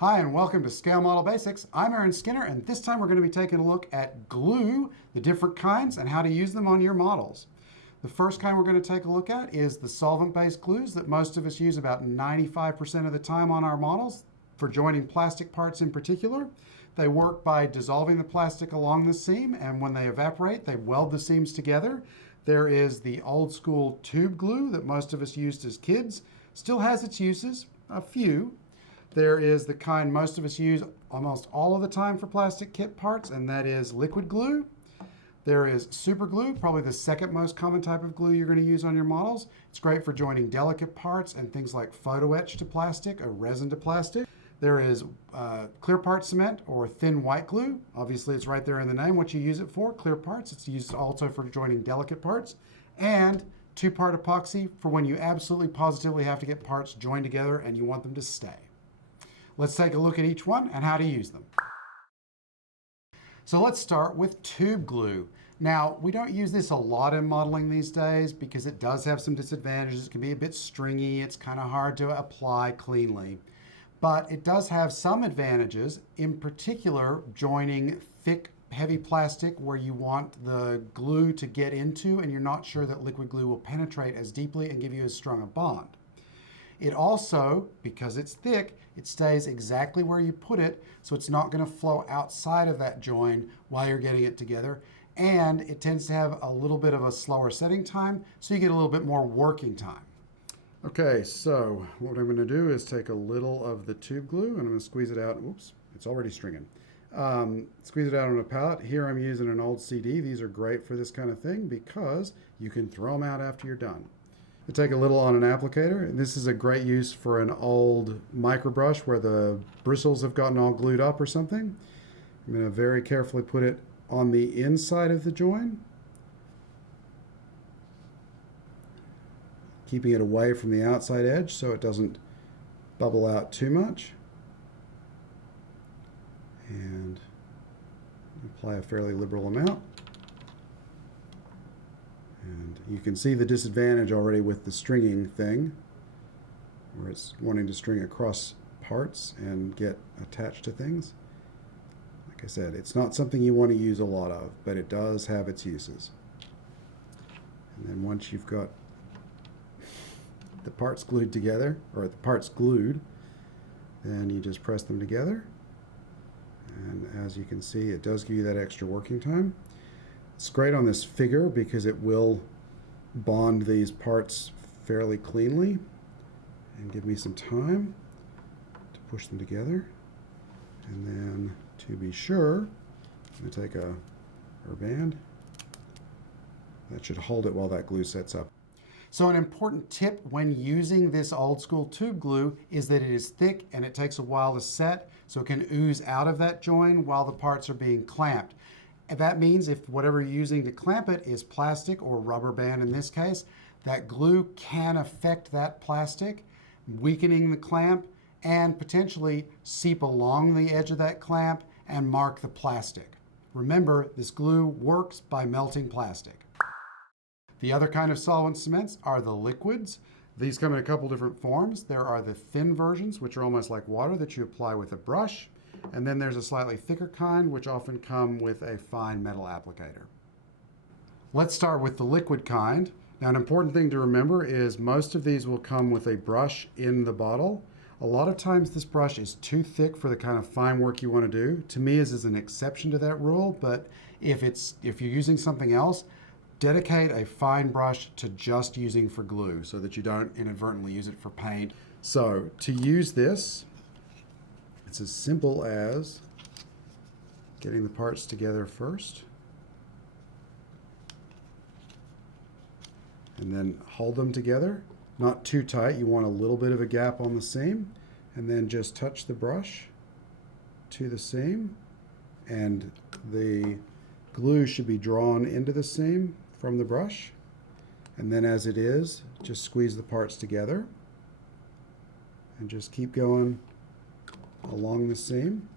Hi and welcome to Scale Model Basics. I'm Aaron Skinner and this time we're going to be taking a look at glue, the different kinds, and how to use them on your models. The first kind we're going to take a look at is the solvent-based glues that most of us use about 95% of the time on our models for joining plastic parts in particular. They work by dissolving the plastic along the seam, and when they evaporate, they weld the seams together. There is the old school tube glue that most of us used as kids. Still has its uses, a few. There is the kind most of us use almost all of the time for plastic kit parts, and that is liquid glue. There is super glue, probably the second most common type of glue you're going to use on your models. It's great for joining delicate parts and things like photo etch to plastic or resin to plastic. There is clear part cement or thin white glue. Obviously, it's right there in the name what you use it for, clear parts. It's used also for joining delicate parts. And two-part epoxy for when you absolutely positively have to get parts joined together and you want them to stay. Let's take a look at each one and how to use them. So let's start with tube glue. Now, we don't use this a lot in modeling these days because it does have some disadvantages. It can be a bit stringy. It's kind of hard to apply cleanly. But it does have some advantages, in particular joining thick, heavy plastic where you want the glue to get into and you're not sure that liquid glue will penetrate as deeply and give you as strong a bond. It also, because it's thick, it stays exactly where you put it, so it's not going to flow outside of that join while you're getting it together. And it tends to have a little bit of a slower setting time, so you get a little bit more working time. Okay, so what I'm going to do is take a little of the tube glue and I'm going to squeeze it out. Oops, it's already stringing. Squeeze it out on a palette. Here I'm using an old CD. These are great for this kind of thing because you can throw them out after you're done. I take a little on an applicator, and this is a great use for an old micro brush where the bristles have gotten all glued up or something. I'm going to very carefully put it on the inside of the join, keeping it away from the outside edge so it doesn't bubble out too much. And apply a fairly liberal amount. And you can see the disadvantage already with the stringing thing, where it's wanting to string across parts and get attached to things. Like I said, it's not something you want to use a lot of, but it does have its uses. And then once you've got the parts glued together, or the parts glued, then you just press them together. And as you can see, it does give you that extra working time. It's great on this figure because it will bond these parts fairly cleanly and give me some time to push them together. And then to be sure, I'm going to take a rubber band. That should hold it while that glue sets up. So an important tip when using this old school tube glue is that it is thick and it takes a while to set, so it can ooze out of that join while the parts are being clamped. And that means if whatever you're using to clamp it is plastic or rubber band in this case, that glue can affect that plastic, weakening the clamp and potentially seep along the edge of that clamp and mark the plastic. Remember, this glue works by melting plastic. The other kind of solvent cements are the liquids. These come in a couple different forms. There are the thin versions, which are almost like water that you apply with a brush. And then there's a slightly thicker kind, which often come with a fine metal applicator. Let's start with the liquid kind. Now, an important thing to remember is most of these will come with a brush in the bottle. A lot of times this brush is too thick for the kind of fine work you want to do. To me, this is an exception to that rule, but if you're using something else, dedicate a fine brush to just using for glue so that you don't inadvertently use it for paint. So to use this, it's as simple as getting the parts together first and then hold them together. Not too tight, you want a little bit of a gap on the seam, and then just touch the brush to the seam, and the glue should be drawn into the seam from the brush, and then as it is, just squeeze the parts together and just keep going along the seam.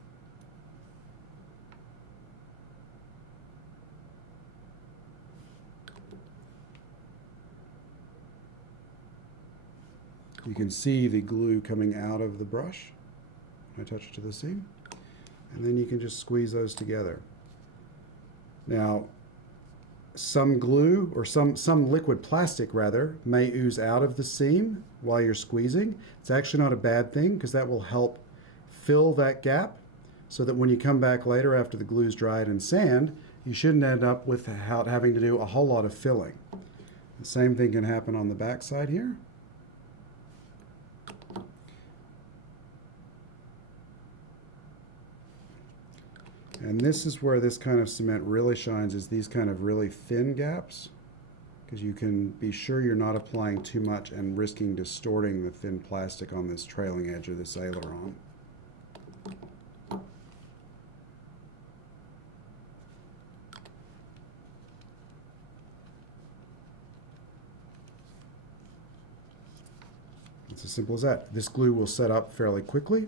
You can see the glue coming out of the brush. I attach it to the seam. And then you can just squeeze those together. Now, some glue, or some liquid plastic rather, may ooze out of the seam while you're squeezing. It's actually not a bad thing because that will help fill that gap so that when you come back later after the glue's dried and sand, you shouldn't end up without having to do a whole lot of filling. The same thing can happen on the back side here. And this is where this kind of cement really shines, is these kind of really thin gaps, because you can be sure you're not applying too much and risking distorting the thin plastic on this trailing edge of this aileron. It's as simple as that. This glue will set up fairly quickly.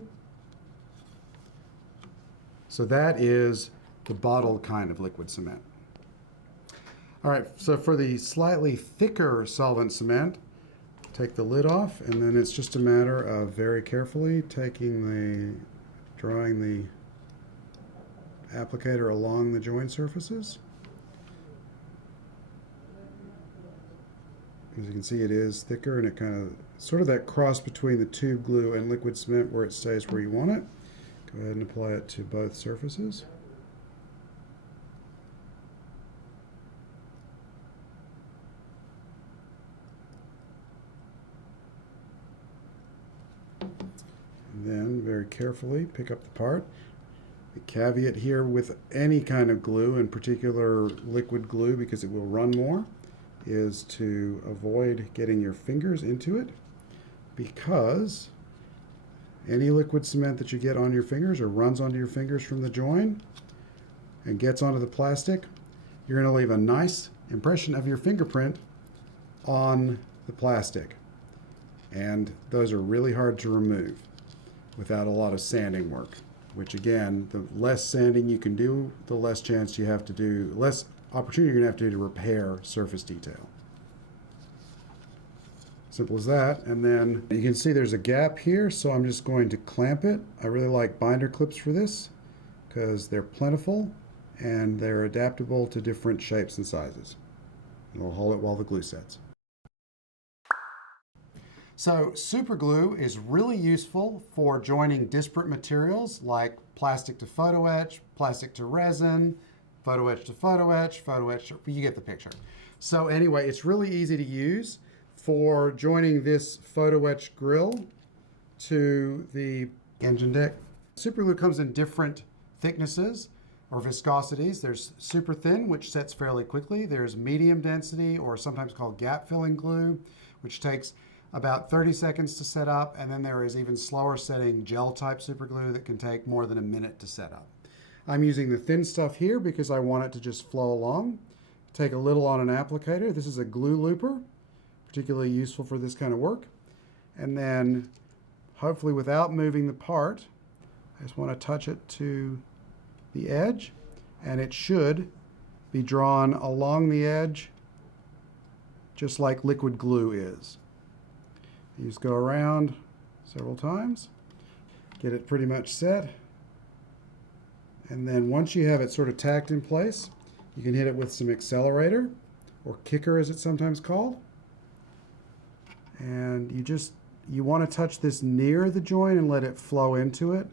So that is the bottled kind of liquid cement. All right, so for the slightly thicker solvent cement, take the lid off, and then it's just a matter of very carefully drawing the applicator along the joint surfaces. As you can see, it is thicker, and it kind of sort of that cross between the tube glue and liquid cement where it stays where you want it. Go ahead and apply it to both surfaces. And then very carefully pick up the part. The caveat here with any kind of glue, in particular liquid glue because it will run more, is to avoid getting your fingers into it, because any liquid cement that you get on your fingers or runs onto your fingers from the join and gets onto the plastic, you're going to leave a nice impression of your fingerprint on the plastic. And those are really hard to remove without a lot of sanding work, which again, the less sanding you can do, the less chance you have to do, less opportunity you're going to have to do to repair surface detail. Simple as that. And then you can see there's a gap here, so I'm just going to clamp it. I really like binder clips for this because they're plentiful and they're adaptable to different shapes and sizes. And we'll hold it while the glue sets. So super glue is really useful for joining disparate materials like plastic to photo etch, plastic to resin, photo etch to photo etch, you get the picture. So anyway, it's really easy to use for joining this photo etch grill to the engine deck. Super glue comes in different thicknesses or viscosities. There's super thin, which sets fairly quickly. There's medium density, or sometimes called gap filling glue, which takes about 30 seconds to set up. And then there is even slower setting gel type super glue that can take more than a minute to set up. I'm using the thin stuff here because I want it to just flow along. Take a little on an applicator. This is a glue looper, particularly useful for this kind of work. And then hopefully without moving the part, I just want to touch it to the edge, and it should be drawn along the edge just like liquid glue is. You just go around several times, get it pretty much set, and then once you have it sort of tacked in place, you can hit it with some accelerator, or kicker as it's sometimes called. And you want to touch this near the joint and let it flow into it.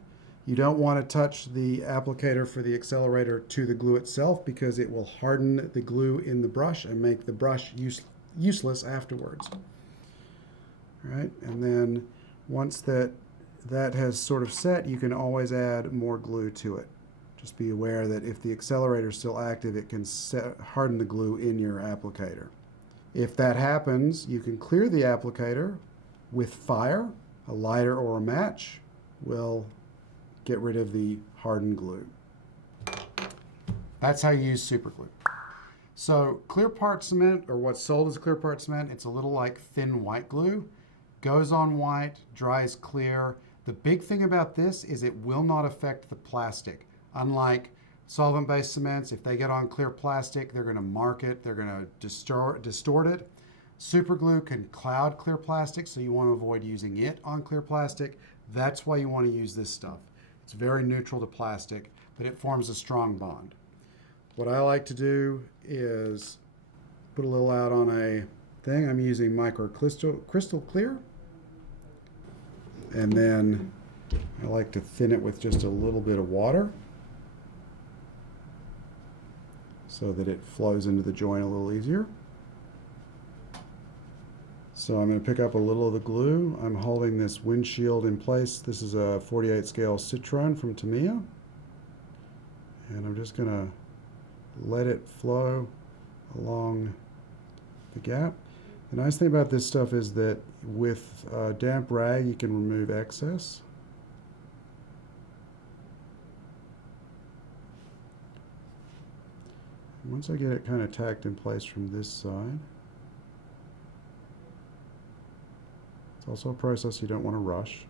You don't want to touch the applicator for the accelerator to the glue itself, because it will harden the glue in the brush and make the brush useless afterwards. All right, and then once that has sort of set, you can always add more glue to it. Just be aware that if the accelerator is still active, it can harden the glue in your applicator. If that happens, you can clear the applicator with fire. A lighter or a match will get rid of the hardened glue. That's how you use super glue. So clear part cement, or what's sold as clear part cement, it's a little like thin white glue. Goes on white, dries clear. The big thing about this is it will not affect the plastic. Unlike solvent-based cements, if they get on clear plastic, they're going to mark it, they're going to distort it. Super glue can cloud clear plastic, so you want to avoid using it on clear plastic. That's why you want to use this stuff. It's very neutral to plastic, but it forms a strong bond. What I like to do is put a little out on a thing. I'm using micro crystal clear. And then I like to thin it with just a little bit of water so that it flows into the joint a little easier. So I'm going to pick up a little of the glue. I'm holding this windshield in place. This is a 48 scale Citron from Tamiya. And I'm just going to let it flow along the gap. The nice thing about this stuff is that with a damp rag you can remove excess. Once I get it kind of tacked in place from this side, it's also a process you don't want to rush,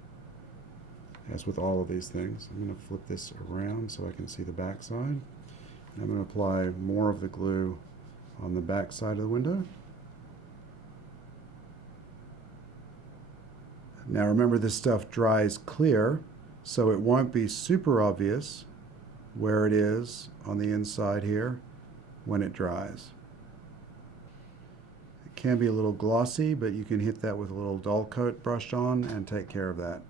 as with all of these things. I'm going to flip this around so I can see the back side. And I'm going to apply more of the glue on the back side of the window. Now remember, this stuff dries clear, so it won't be super obvious where it is on the inside here when it dries. It can be a little glossy, but you can hit that with a little dull coat brushed on and take care of that.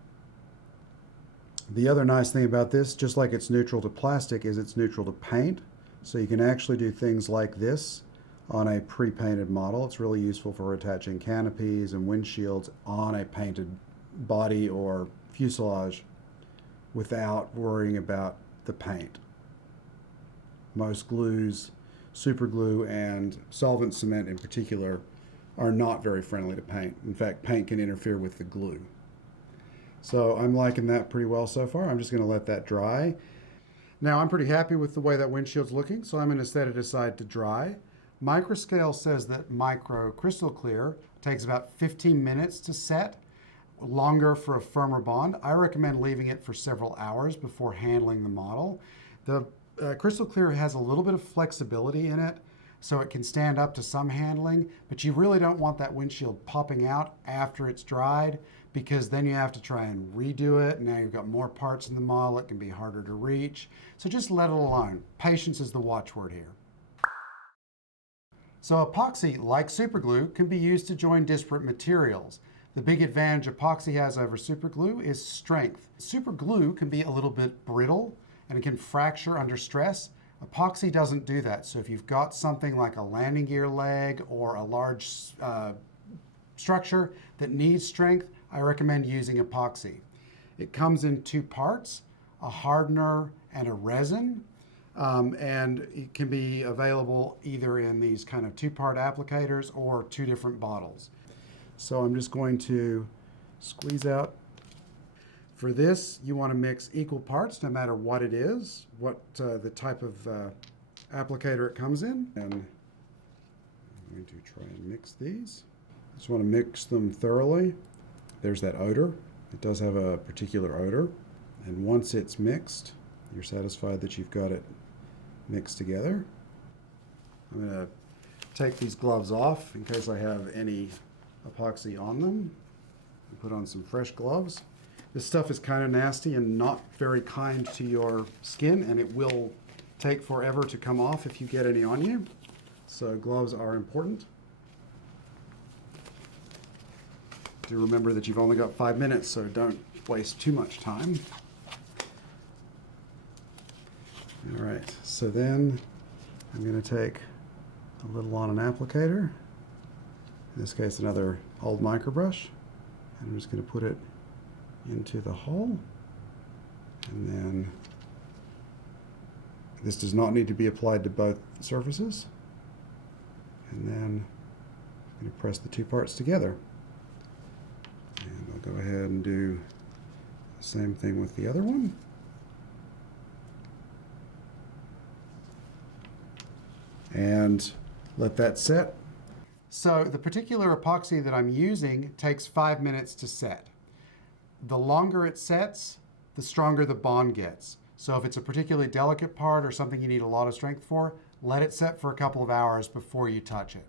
The other nice thing about this, just like it's neutral to plastic, is it's neutral to paint. So you can actually do things like this on a pre-painted model. It's really useful for attaching canopies and windshields on a painted body or fuselage without worrying about the paint. Most glues, super glue and solvent cement in particular, are not very friendly to paint. In fact, paint can interfere with the glue. So I'm liking that pretty well so far. I'm just going to let that dry. Now I'm pretty happy with the way that windshield's looking, so I'm going to set it aside to dry. Microscale says that micro crystal clear takes about 15 minutes to set, longer for a firmer bond. I recommend leaving it for several hours before handling the model. The crystal clear has a little bit of flexibility in it, so it can stand up to some handling, but you really don't want that windshield popping out after it's dried, because then you have to try and redo it. Now you've got more parts in the model. It can be harder to reach. So just let it alone. Patience is the watchword here. So epoxy, like superglue, can be used to join disparate materials. The big advantage epoxy has over superglue is strength. Superglue can be a little bit brittle and it can fracture under stress. Epoxy doesn't do that. So if you've got something like a landing gear leg or a large structure that needs strength, I recommend using epoxy. It comes in two parts, a hardener and a resin. And it can be available either in these kind of two-part applicators or two different bottles. So I'm just going to squeeze out. For this, you want to mix equal parts no matter what it is, what the type of applicator it comes in. And I'm going to try and mix these. Just want to mix them thoroughly. There's that odor. It does have a particular odor. And once it's mixed, you're satisfied that you've got it mixed together. I'm going to take these gloves off in case I have any epoxy on them. And put on some fresh gloves. This stuff is kind of nasty and not very kind to your skin, and it will take forever to come off if you get any on you. So gloves are important. Do remember that you've only got 5 minutes, so don't waste too much time. All right, so then I'm going to take a little on an applicator, in this case another old microbrush, and I'm just going to put it into the hole, and then this does not need to be applied to both surfaces, and then I'm going to press the two parts together. And I'll go ahead and do the same thing with the other one. And let that set. So the particular epoxy that I'm using takes 5 minutes to set. The longer it sets, the stronger the bond gets. So if it's a particularly delicate part or something you need a lot of strength for, let it set for a couple of hours before you touch it.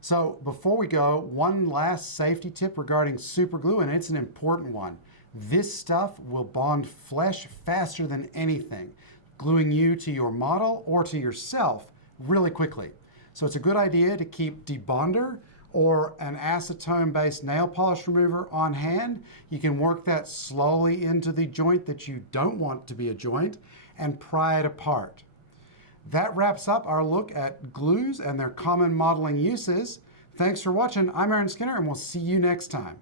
So before we go, one last safety tip regarding super glue, and it's an important one. This stuff will bond flesh faster than anything, gluing you to your model or to yourself really quickly. So it's a good idea to keep debonder or an acetone-based nail polish remover on hand. You can work that slowly into the joint that you don't want to be a joint and pry it apart. That wraps up our look at glues and their common modeling uses. Thanks for watching. I'm Aaron Skinner, and we'll see you next time.